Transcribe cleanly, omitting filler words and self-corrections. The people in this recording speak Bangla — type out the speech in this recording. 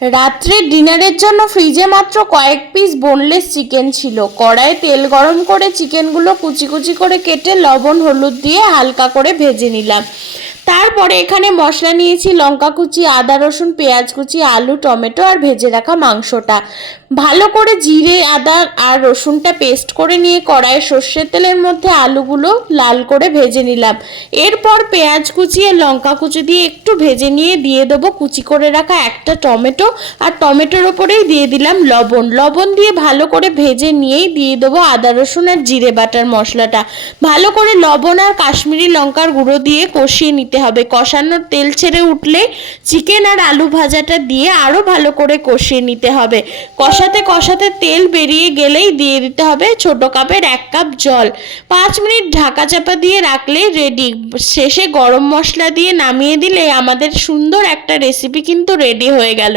রাত্রে ডিনারের জন্য ফ্রিজে মাত্র কয়েক পিস বোনলেস চিকেন ছিল। কড়াইয়ে তেল গরম করে চিকেনগুলো কুচি কুচি করে কেটে লবণ হলুদ দিয়ে হালকা করে ভেজে নিলাম। তারপরে এখানে মশলা নিয়েছি লঙ্কা কুচি, আদা রসুন, পেঁয়াজ কুচি, আলু, টমেটো আর ভেজে রাখা মাংসটা। ভালো করে জিরে আদা আর রসুনটা পেস্ট করে নিয়ে কড়াইয়ে সর্ষের তেলের মধ্যে আলুগুলো লাল করে ভেজে নিলাম। এরপর পেঁয়াজ কুচি আর লঙ্কা কুচি দিয়ে একটু ভেজে নিয়ে দিয়ে দেবো কুচি করে রাখা একটা টমেটো, আর টমেটোর ওপরেই দিয়ে দিলাম লবণ দিয়ে ভালো করে ভেজে নিয়েই দিয়ে দেবো আদা রসুন আর জিরে বাটার মশলাটা। ভালো করে লবণ আর কাশ্মীরি লঙ্কার গুঁড়ো দিয়ে কষিয়ে নিতে হবে। কষানোর তেল ছেড়ে উঠলে চিকেন আর আলু ভাজাটা দিয়ে আরও ভালো করে কষিয়ে নিতে হবে। কষাতে কষাতে তেল বেরিয়ে গেলেই দিয়ে দিতে হবে ছোট কাপের 1 কাপ জল। 5 মিনিট ঢাকা চাপা দিয়ে রাখলেই রেডি। শেষে গরম মশলা দিয়ে নামিয়ে দিলে আমাদের সুন্দর একটা রেসিপি কিন্তু রেডি হয়ে গেল।